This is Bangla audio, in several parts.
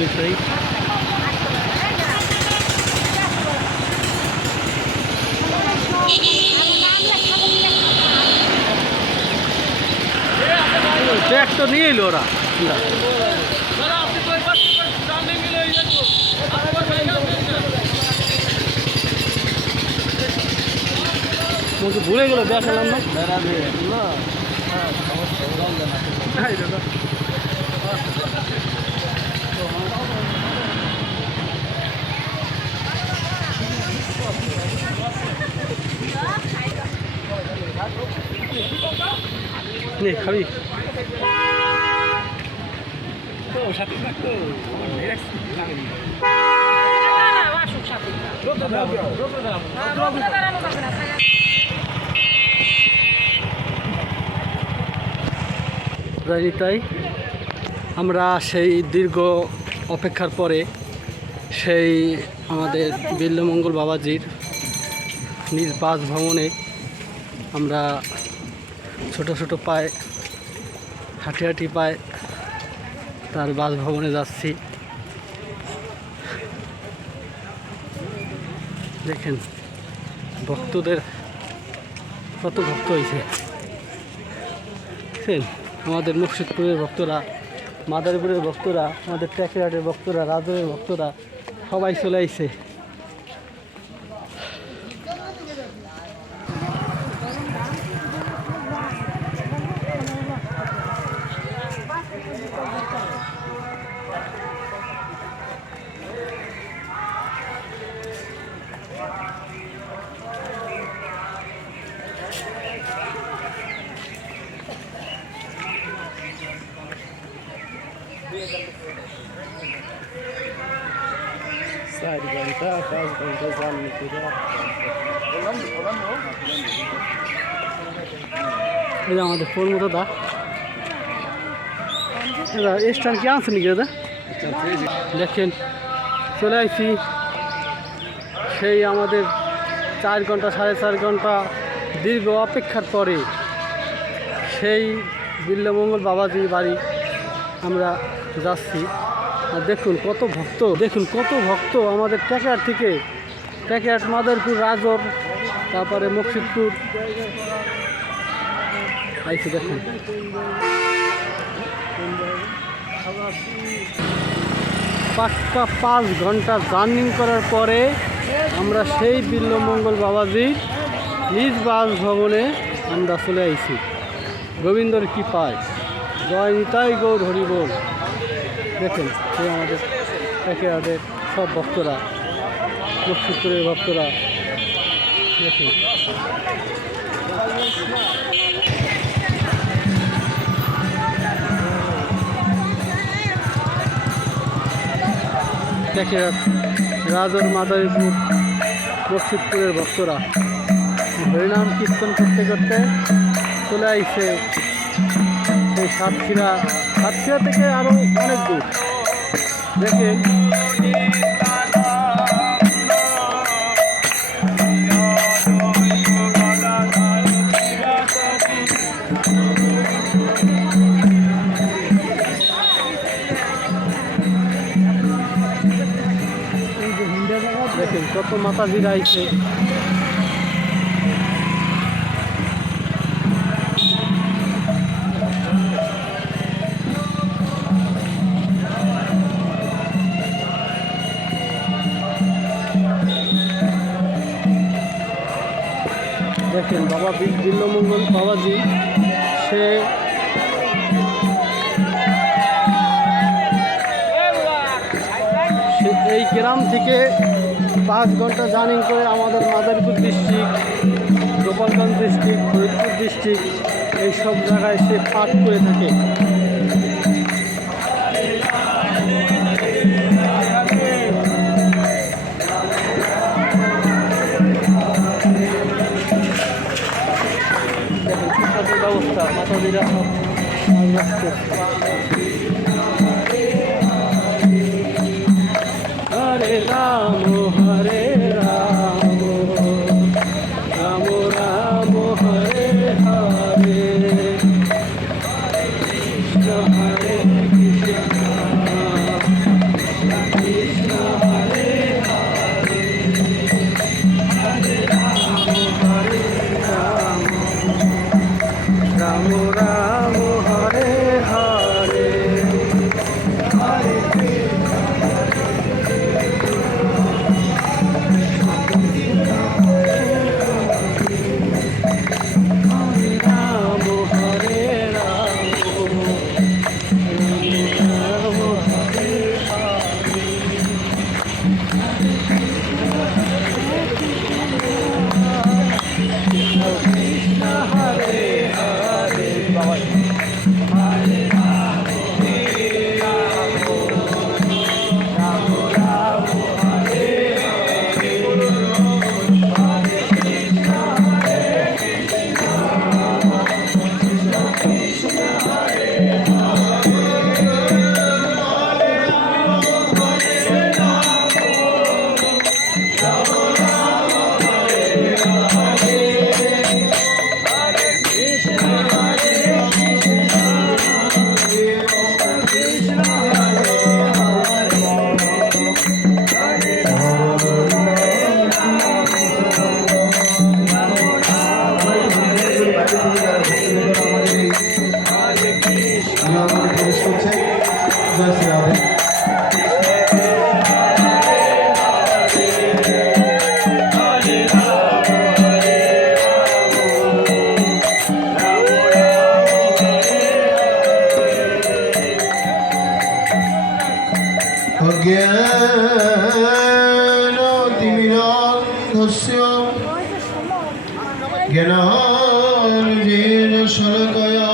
বিষয়। ব্যাগ তো নিয়ে এলো ওরা। ভুলে গেলো ব্যাগ এলাম না। নে খাবি তাই আমরা সেই দীর্ঘ অপেক্ষার পরে সেই আমাদের বিল্লমঙ্গল বাবাজির নিজ বাসভবনে আমরা ছোট ছোট পায়ে হাঁটি হাঁটি পায়ে তার বাসভবনে যাচ্ছি। দেখেন ভক্তদের কত ভক্ত হয়েছে। দেখেন আমাদের মুর্শিদপুরের ভক্তরা, মাদারীপুরের ভক্তরা, আমাদের টেকরাটের ভক্তরা, রাজৌরের ভক্তরা সবাই চলে আইছে। এটা আমাদের ফোন মতো দা স্ট্যান্ড কি আনছে নাকি দাদা? দেখেন চলে আসছি সেই আমাদের 4 ঘন্টা 4.5 ঘন্টা দীর্ঘ অপেক্ষার পরে সেই বিল্লমঙ্গল বাবাজির বাড়ি আমরা যাচ্ছি। আর দেখুন কত ভক্ত, দেখুন কত ভক্ত আমাদের টেকরাট থেকে, টেকরাট, মাদারীপুর, রাজৌর, তারপরে মুর্শিদপুর আইসি। দেখুন 5 ঘন্টা জার্নিং করার পরে আমরা সেই বিল্লমঙ্গল বাবাজির নিজ বাসভবনে আমরা চলে আইছি। গোবিন্দর কৃপায়, জয় নিতাই গৌর হরি বল। দেখেন সেই আমাদের টেকরাটের সব ভক্তরা, মুর্শিদপুরের ভক্তরা দেখেন। টেকরাট, রাজৌর, মাদারীপুর, মুর্শিদপুরের ভক্তরা হরিনাম কীর্তন করতে করতে চলে আইছে সেই সাতক্ষীরা থেকে আরও অনেক দূর। দেখেন দেখেন কত মাতাজিরা আইছে। দেখেন বাবা বিল্লমঙ্গল বাবাজি সে এই গ্রাম থেকে 5 ঘন্টা জার্নি করে আমাদের Madaripur district, Gopalganj district, Faridpur district এইসব জায়গায় সে পাঠ করে থাকে। দেখেন শিক্ষার ব্যবস্থা, মাতাজিরা সব হরে রাম হরে রাম, রাম রাম হরে হরে, কৃষ্ণ হরে কৃষ্ণ, জয় শ্রী রাধে। অজ্ঞানতিমিরান্ধস্য জ্ঞানাঞ্জনেন শলাকয়া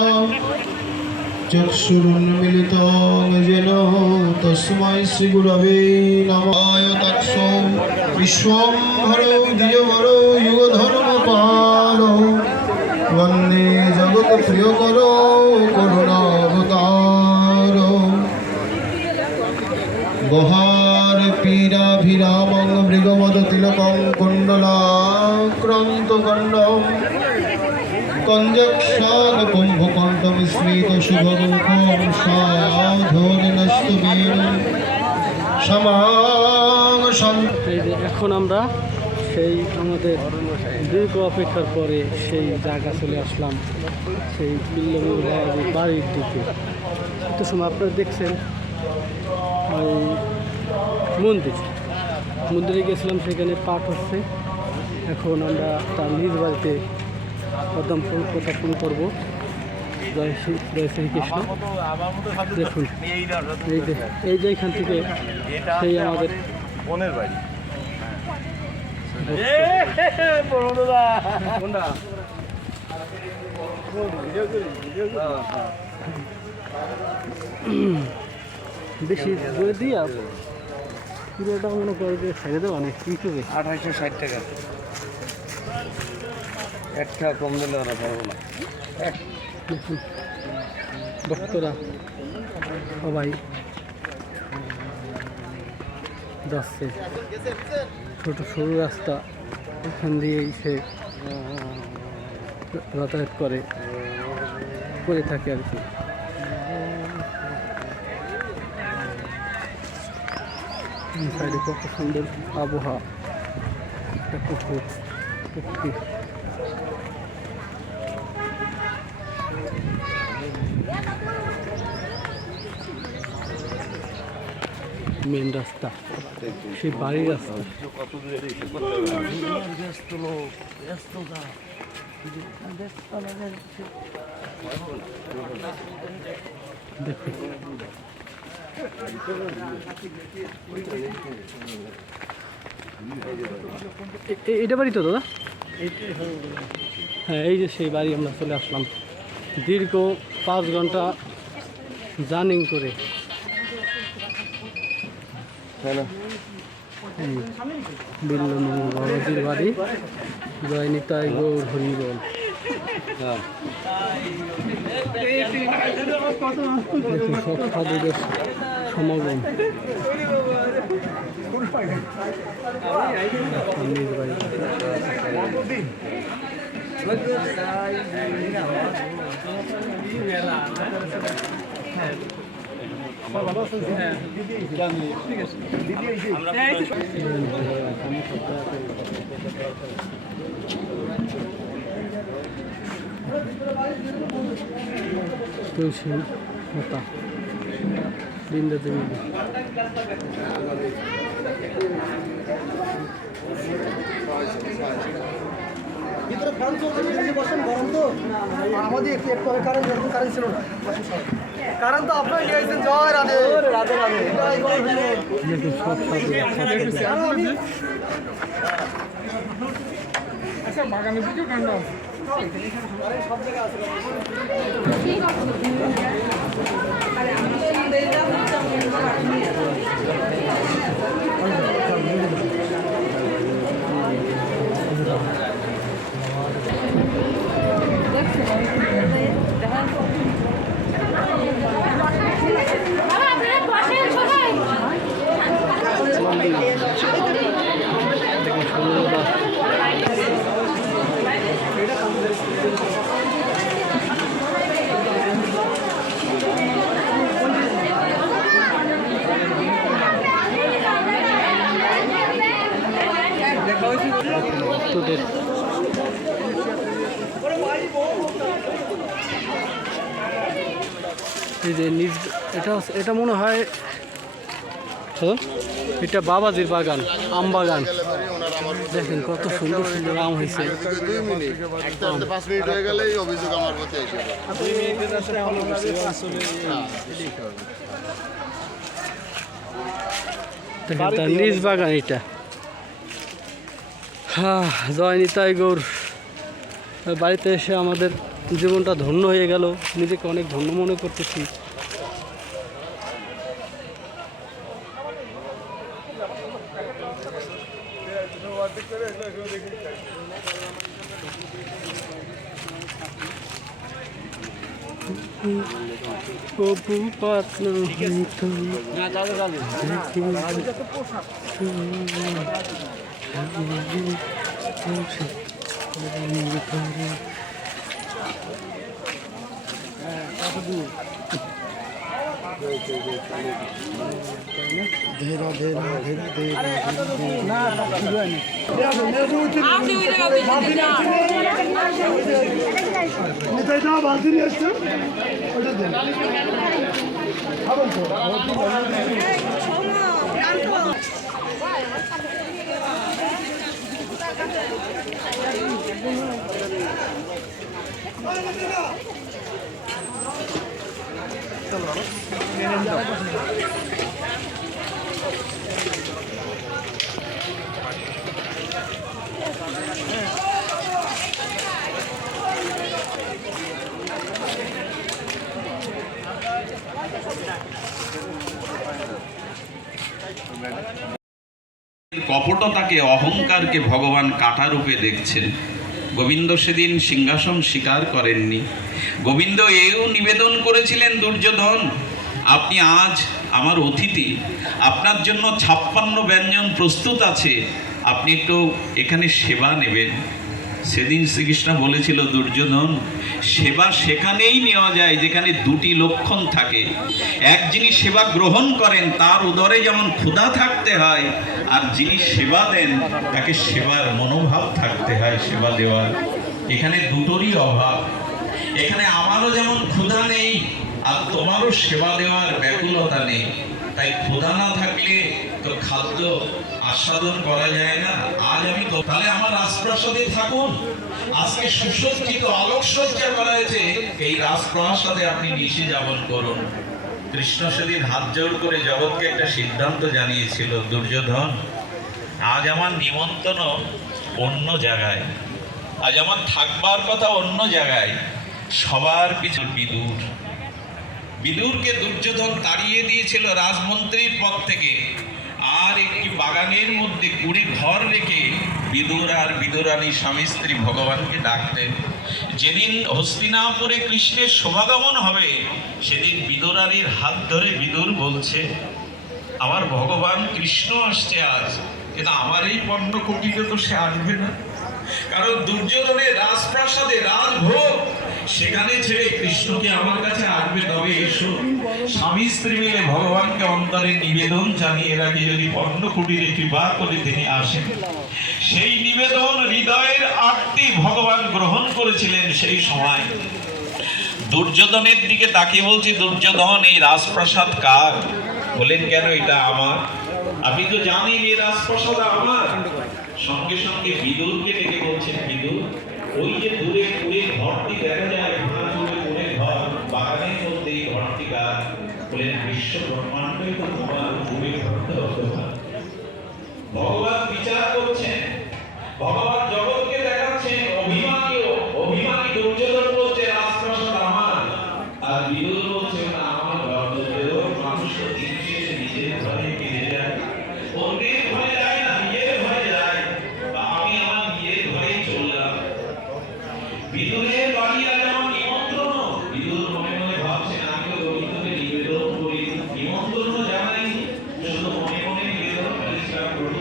চক্ষুरुन्मीलितं येन तस्मै श्रीगुरवे नमः। तत्सो विश्वम्भरो द्विजवरो युगधर्मपालो वन्दे जगत्प्रियकरो करुणावतारो बहार पीडाभिरामं मृगमदतिलकं कुण्डलाक्रान्तगण्डम् कंजक्षाद कुंभकंठम स्मृत शुभमुखम साधोनिनस्तुबीर সমাং এই যে এখন আমরা সেই আমাদের দীর্ঘ অপেক্ষার পরে সেই জায়গা চলে আসলাম, সেই বিল্লমুর বাড়ির দিকে। একটু সময় আপনারা দেখছেন ওই মন্দিরে গেছিলাম, সেখানে পাঠ হচ্ছে। এখন আমরা তার নিজ বাড়িতে প্রদাপন করবো। জয় শ্রীকৃষ্ণ। দেখুন এই যে এখান থেকে সেই আমাদের বোনের বাড়ি। বেশি দূরে দিয়া পুরোটা মনে করে যে ছেড়ে দেবো অনেক কিছু 2860 টাকা একটা কম দিলে ওরা পারবো না। ভক্তরা সবাই যাচ্ছে, ছোট সরু রাস্তা, এখান দিয়েই সে যাতায়াত করে থাকে আর কি। সাইডে কত সুন্দর আবহাওয়া, একটা পুকুর, মেন রাস্তা, সেই বাড়ির রাস্তা। দেখুন এটা বাড়ি তো দাদা? হ্যাঁ, এই যে সেই বাড়ি আমরা চলে আসলাম দীর্ঘ 5 ঘন্টা জার্নিং করে। বিল্লমুর বাবাজির বাড়ি। জয় নিতাই গৌর হরি বল। সব সাধুদের সমাগম নিজ বাড়ি। তুলসী মাতা বৃন্দা দেবী। ভিতরে ফ্যান চলছে, বসেন গরম তো আমাদের একটু কারেন্ট ছিল না, কারণ তো আপনার নিয়েছেন। জয় রাধে রাধে রাধে। আচ্ছা বাগানে দিকেও কাণ্ড সব জায়গায় আছে। ভক্তদের এই যে নিজ এটা মনে হয় এটা বাবাজির বাগান, আম বাগান। দেখেন কত সুন্দর সুন্দর আম হয়েছে। 5 মিনিট হয়ে গেলেই অভিযোগ আমার প্রতি এসে দেখেন তার নিজ বাগান এটা। হ্যাঁ, জয় নিতাই গৌর। বাড়িতে এসে আমাদের জীবনটা ধন্য হয়ে গেল, নিজেকে অনেক ধন্য মনে করতেছি। প্রভু পাতনা কপটতাকে, অহংকারকে ভগবান কাঁটা রূপে দেখছেন। গোবিন্দ সেদিন সিংহাসন স্বীকার করেননি। গোবিন্দ এও নিবেদন করেছিলেন, দুর্যোধন আপনি আজ আমার অতিথি, আপনার জন্য 56 ব্যঞ্জন প্রস্তুত আছে, আপনি একটু এখানে সেবা নেবেন। সেদিন শ্রীকৃষ্ণ বলেছিল, দুর্যোধন সেবা সেখানেই নেওয়া যায় যেখানে দুটি লক্ষণ থাকে। এক যিনি সেবা গ্রহণ করেন তার উদরে যেমন ক্ষুধা থাকতে হয়, আর যিনি সেবা দেন তাকে সেবার মনোভাব থাকতে হয় সেবা দেওয়ার। এখানে দুটোরই অভাব। এখানে আমারও যেমন ক্ষুধা নেই আর তোমারও সেবা দেওয়ার ব্যাকুলতা নেই। তাই ক্ষুধা না থাকলে তো খাদ্য আস্বাদন করা যায় না। আজ আমি তো তাহলে আমার রাজপ্রাসাদে থাকুন। আজকে সুসজ্জিত আলোকসজ্জা করা হয়েছে, এই রাজপ্রাসাদে আপনি নিশি যাপন করুন। কৃষ্ণ সেদিন হাত জোড় করে জগৎকে একটা সিদ্ধান্ত জানিয়েছিল, দুর্যোধন আজ আমার নিমন্ত্রণ অন্য জায়গায়, আজ আমার থাকবার কথা অন্য জায়গায়। সবার পিছু বিদুরকে দুর্যোধন তাড়িয়ে দিয়েছিল রাজমন্ত্রীর পদ থেকে, আর একটি বাগানের মধ্যে কুড়ি ঘর রেখে বিদুর আর বিদুরানী স্বামী স্ত্রী ভগবানকে ডাকতেন। যেদিন হস্তিনাপুরে কৃষ্ণের শোভাগমন হবে সেদিন বিদুরানীর হাত ধরে বিদুর বলছে, আমার ভগবান কৃষ্ণ আসছে আজ, কিন্তু আমার এই পর্ণকুটিতে তো সে আসবে না, কারণ দুর্যোধনের রাজপ্রাসাদে রাজভোগ, সেখানে ছেড়ে কৃষ্ণকে আমার কাছে আসবে। তবে এসো স্বামী স্ত্রী মিলে ভগবানকে অন্তরে নিবেদন জানিয়ে রাখি, যদি পর্ণকুটিরে কৃপা করে তিনি আসেন। সেই নিবেদন হৃদয়ের আরতি ভগবান গ্রহণ করেছিলেন। সেই সময় দুর্যোধনের দিকে তাকিয়ে বলছি, দুর্যোধন এই রাজপ্রাসাদ কার? বলেন, কেন এটা আমার? আপনি তো জানেন এই রাজপ্রাসাদ আমার। সঙ্গে সঙ্গে বিদুরকে ডেকে বলছেন, বিদুর ওই যে দূরে দূরে ঘরটি দেখা যায়, দূরে ঘর, বাগানের মধ্যে এই ঘরটি কার? বলেন, বিশ্ব ব্রহ্মাণ্ডই তো তোমার, দূরে ঘরটা হতে পারে। ভগবান বিচার করছেন, ভগবান জগৎকে দেখাচ্ছেন। অভিমানী দুর্যোধন বলছে রাজপ্রাসাদ আমার, আর বিদুর বলছে না আমার ঘর। মানুষ তো দিন শেষে নিজের ঘরে ফিরে যায়, অন্যের ঘরে যায় না, নিজের ঘরে যায়। আমি আমার নিজের ঘরেই চললাম। বিদুরের বাড়ি আজ আমার নিমন্ত্রণ। বিদুর মনে মনে ভাবছেন, আমি তো রবীন্দ্রকে নিবেদন করি, নিমন্ত্রণ জানাই, শুধু মনে মনে নিবেদন করেছিলাম। প্রভু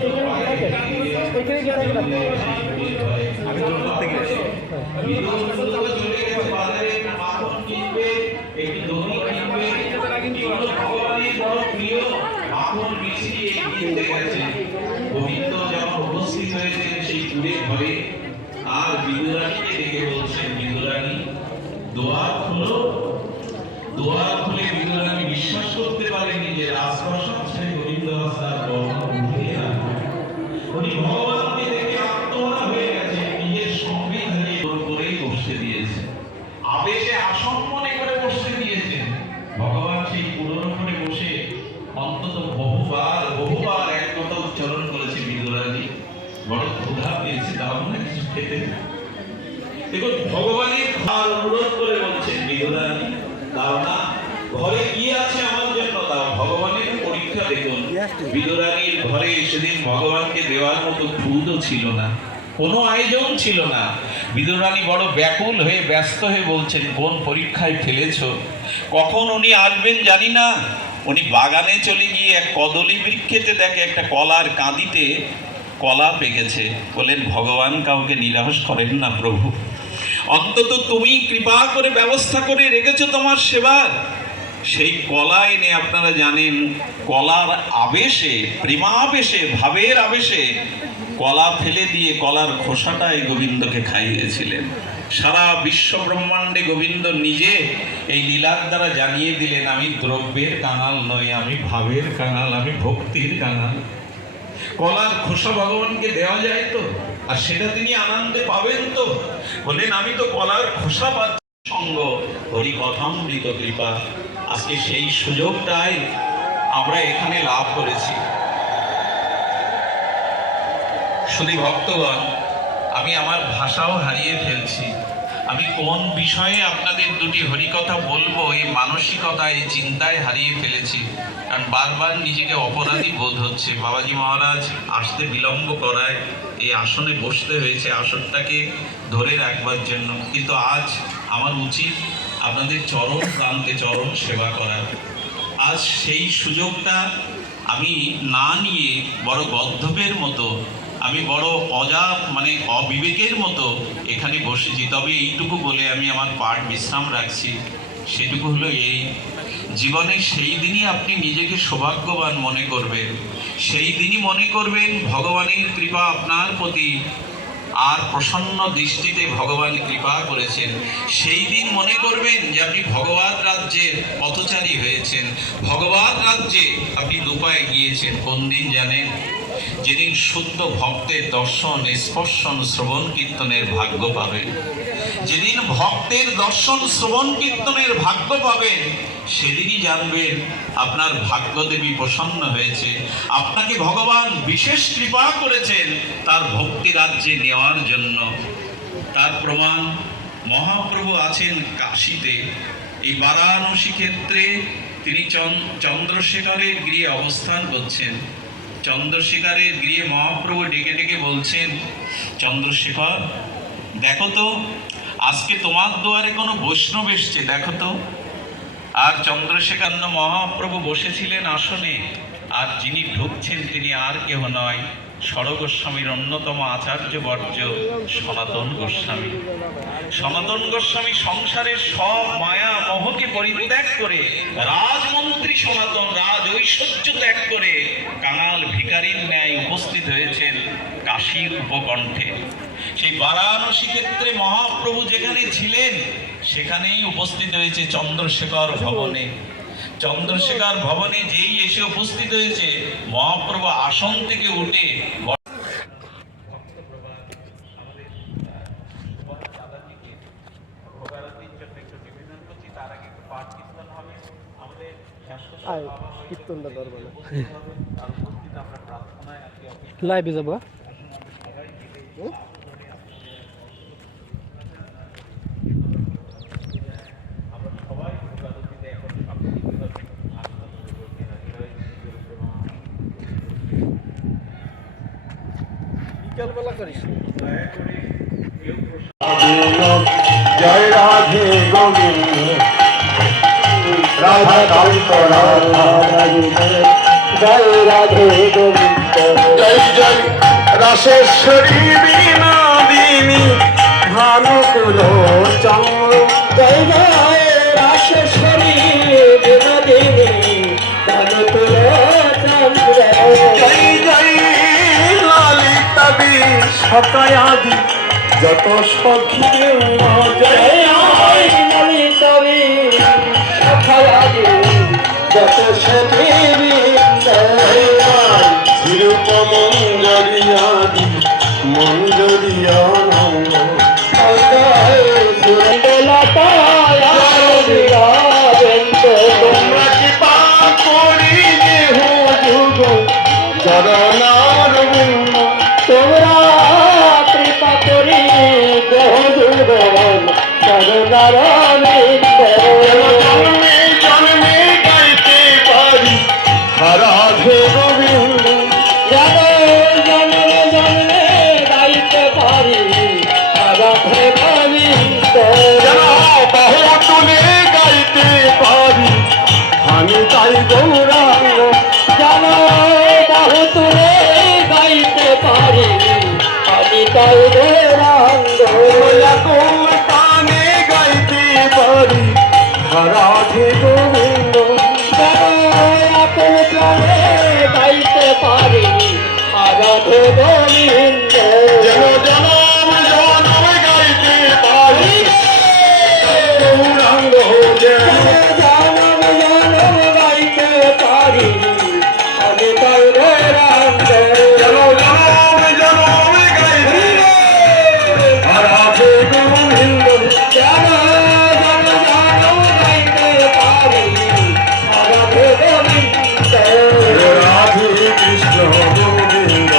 এখানে কি থাকে না? আমি জোরপুর থেকে আসি। গোবিন্দ যখন উপস্থিত হয়েছেন সেই কুড়ে ঘরে, আর বিদুরানীকে ডেকে বলছেন, বিদুরানী দোয়ার খুলো। দোয়ার খুলে বিদুরানী বিশ্বাস করতে পারেনি যে রাজপ্রাসাদ ছেড়ে গোবিন্দ রাস্তার উনি ভগবানকে দেখে আত্মহারা হয়ে গেছে, নিজের সঙ্গে করেই বসতে দিয়েছে, আবেশে আসন মনে করে বসতে দিয়েছেন। ভগবান সেই পুরনো করে বসে অন্তত বহুবার এক কথা উচ্চারণ করেছে, বিদুরানী বড় ক্ষুধা পেয়েছে, দাও না কিছু খেতে। দেখুন ভগবানের খাওয়ার অনুরোধ করে বলছেন, বিদুরানী দাও না, ঘরে কি আছে আমার জন্য দাও। ভগবানের পরীক্ষা দেখুন, বিদুরানীর ঘরে সেদিন ভগবানকে দেওয়ার মতো দুধও ছিল না, কোনো আয়োজন ছিল না। বিদুরানী বড় ব্যাকুল হয়ে ব্যস্ত হয়ে বলছেন, কোন পরীক্ষায় ফেলেছো? কখন উনি আসবেন জানি না। উনি বাগানে চলে গিয়ে এক কদলী বৃক্ষেতে দেখে একটা কলার কাঁদিতে কলা পেকেছে। বলেন, ভগবান কাউকে নিরাশ করেন না প্রভু, অন্তত তুমি কৃপা করে ব্যবস্থা করে রেখেছো তোমার সেবার। সেই কলা এনে আপনারা জানেন, কলার আবেশে, প্রেমাবেশে, ভাবের আবেশে কলা ফেলে দিয়ে কলার খোসাটাই গোবিন্দকে খাইয়েছিলেন। সারা বিশ্ব ব্রহ্মাণ্ডে গোবিন্দ নিজে এই লীলার দ্বারা জানিয়ে দিলেন, আমি দ্রব্যের কাঙাল নই, আমি ভাবের কাঙাল, আমি ভক্তির কাঙাল। কলার খোসা ভগবানকে দেওয়া যায় তো, আর সেটা তিনি আনন্দে পাবেন তো? বলেন, আমি তো কলার খোসা পাচ্ছি, সঙ্গ হরি কথামৃত কৃপা। আজকে সেই সুযোগটাই আমরা এখানে লাভ করেছি। শুধু ভক্তগণ, আমি আমার ভাষাও হারিয়ে ফেলছি। আমি কোন বিষয়ে আপনাদের দুটি হরিকথা বলবো, এই মানসিকতা, এই চিন্তায় হারিয়ে ফেলেছি। কারণ বারবার নিজেকে অপরাধী বোধ হচ্ছে। বাবাজি মহারাজ আসতে বিলম্ব করায় এই আসনে বসতে হয়েছে আসনটাকে ধরে রাখবার জন্য। কিন্তু আজ আমার উচিত আপনাদের চরণ প্রান্তে চরণ সেবা করা। আজ সেই সুযোগটা আমি না নিয়ে বড় গদ্ধবের মতো, আমি বড় অবিবেকের মতো এখানে বসেছি। তবে এইটুকু বলে আমি আমার পাঠ বিশ্রাম রাখছি। সেটুকু হলো এই, জীবনে সেই দিনই আপনি নিজেকে সৌভাগ্যবান মনে করবেন, সেই দিনই মনে করবেন ভগবানের কৃপা আপনার প্রতি, আর প্রসন্ন দৃষ্টিতে ভগবান কৃপা করেছেন। সেই দিন মনে করবেন যে আপনি ভগবত রাজ্যের পথচারী হয়েছেন, ভগবত রাজ্যে আপনি দুপায়ে গিয়েছেন। কোন দিন জানেন? যেদিন শুদ্ধ ভক্তের দর্শন, স্পর্শন, শ্রবণ কীর্তনের ভাগ্য পাবেন। যেদিন ভক্তের দর্শন, শ্রবণ কীর্তনের ভাগ্য পাবেন, সেদিনই জানবেন আপনার ভাগ্যদেবী প্রসন্ন হয়েছে, আপনাকে ভগবান বিশেষ কৃপা করেছেন তার ভক্তি রাজ্যে নেওয়ার জন্য। তার প্রমাণ মহাপ্রভু আছেন কাশীতে, এই বারাণসী ক্ষেত্রে তিনি চন্দ্রশেখরের গৃহে অবস্থান করছেন। চন্দ্রশেখরের গৃহে মহাপ্রভু ডেকে ডেকে বলছেন, চন্দ্রশেখর দেখো তো, আজকে তোমার দুয়ারে কোনো বৈষ্ণব এসছে, দেখো তো। আর চন্দ্রশেখর মহাপ্রভু বসেছিলেন আসনে, আর যিনি ঢুকছেন তিনি আর কেহ নয়, ষড় গোস্বামীর অন্যতম আচার্য বর্য সনাতন গোস্বামী। সনাতন গোস্বামী সংসারের সব মায়া মোহকে পরিত্যাগ করে, রাজমন্ত্রী সনাতন, রাজ ঐশ্বর্য ত্যাগ করে কাঙাল ভিখারির ন্যায় উপস্থিত হয়েছেন কাশীর উপকণ্ঠে। সেই বারাণসী ক্ষেত্রে মহাপ্রভু যেখানে ছিলেন সেখানেই উপস্থিত হয়েছে চন্দ্রশেখর ভবনে। চন্দ্রশেখর ভবনে যেই এসে উপস্থিত হয়েছে, মহাপ্রভু আসন থেকে উঠে লাইভে যাবো। বিকালবেলা করিস। জয় রাধে গোবিন্দ রাধা কান্ত রাধা জয় রাধে গোবিন্দ। জয় জয় রাসেশ্বরী বিনোদিনী ভানুকুল চন্দ্র জয় জয় রাসেশ্বরী বিনোদিনী ভানুকুল চন্দ্র জয় জয় ললিতা বিশতায়াদি যত সখী জয় জয় ললিতবী সখায়াদি যত সখী শিরূপমঞ্জরিয়াদি মঞ্জরিয়ানন্দ তোমরা কৃপা করি দেহ যুগ চরণার বৃন্দ তোমরা কৃপা করি জন্মে জন্মে গাইতে পারি রাধে গোবিন্দ গাইতে পারি রাধে গোবিন্দ বাহু তুলে গাইতে পারি আমি তাই গৌরাঙ্গ জানো বাহু তুলে গাইতে পারি আমি তাই গৌরাঙ্গ কোন কানে গাইতে পারি রাধে গোবিন্দ আপন প্রাণে গাইতে পারি রাধে গোবিন্দ যেন জনম জনম গাইতে পারি গৌরাঙ্গ যেন জনম জনম গাইতে পারি আমি তাই গৌরাঙ্গ যেন জনম জনম গাইতে রাধে গোবিন্দ জন জন জন গাইতে পারি রাধে গোবিন্দ রাধে কৃষ্ণ গোবিন্দ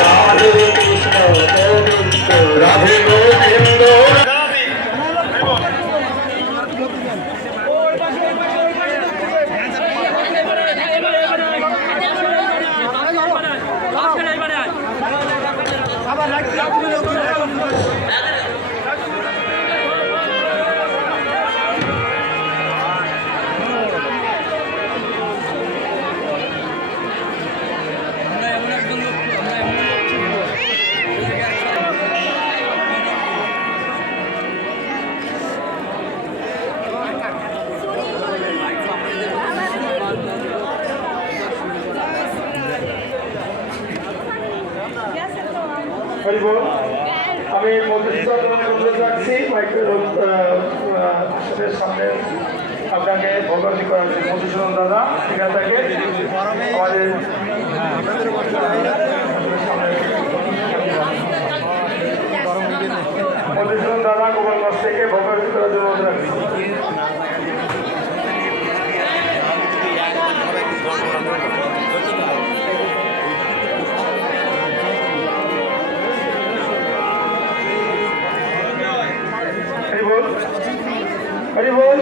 রাধে কৃষ্ণ গোবিন্দ রাধে গোবিন্দ হরি বল। আমি মন্ত্রিত্ব রাখছি মাইকের সামনে আপনাকে ভগবতী করার মধুসূদন দাদা এখানে থাকে আমাদের মধুসূদন দাদা গোপালগঞ্জ থেকে ভগবতী করার জন্য অনুরোধ রাখছি। হরি বল।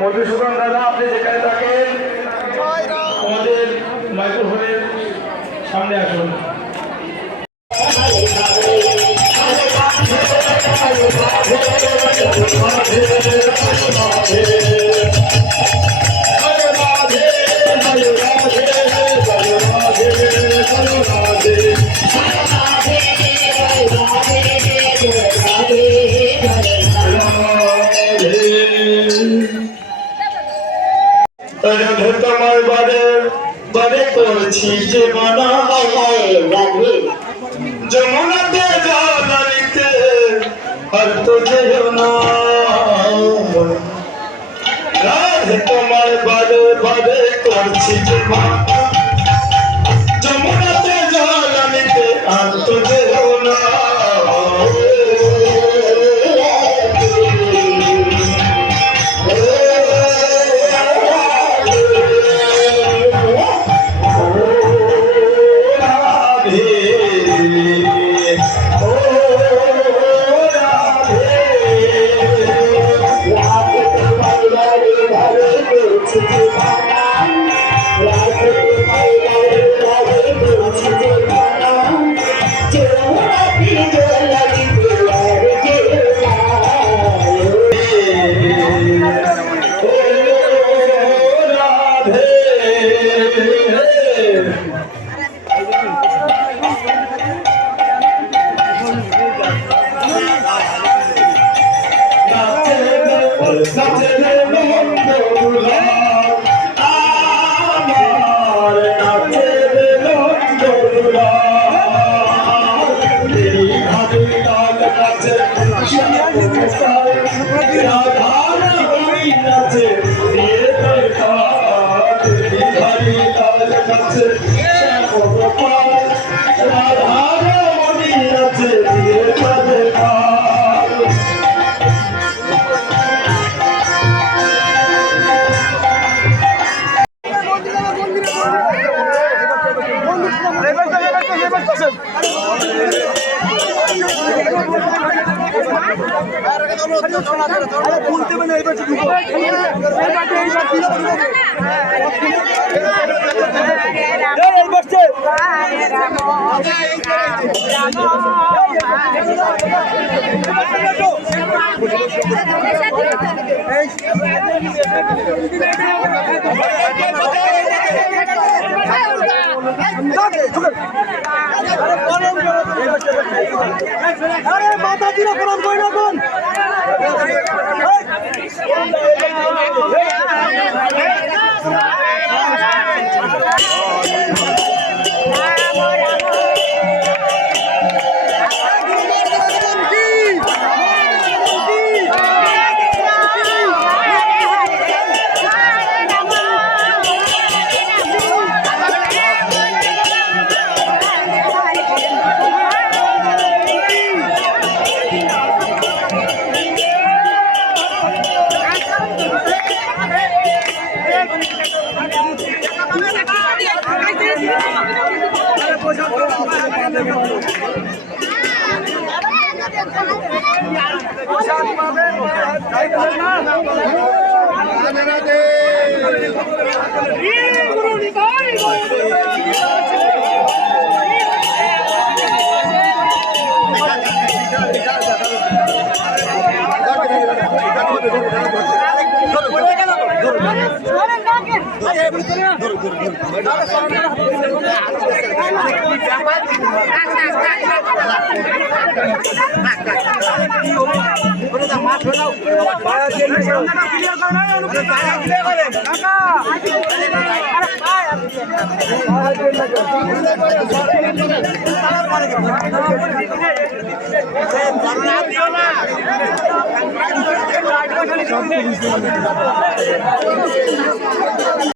মধুসূদন দাদা আপনি যেখানে থাকেন আমাদের মাইক্রোফোনের সামনে আসুন। রাধে তোমার বারে করছি যে মানা যমুনাতে জলানিতে আর তো যেও না রাধে তোমার বারে করছি যে মানা যমুনাতে জলানিতে আর তো যেও না রাধে আছে শ্যামগোপাল, রাধারমণী আছে ধীরে কাঁধে কাল। আরে মাথা দিলে প্রণাম করি না কোন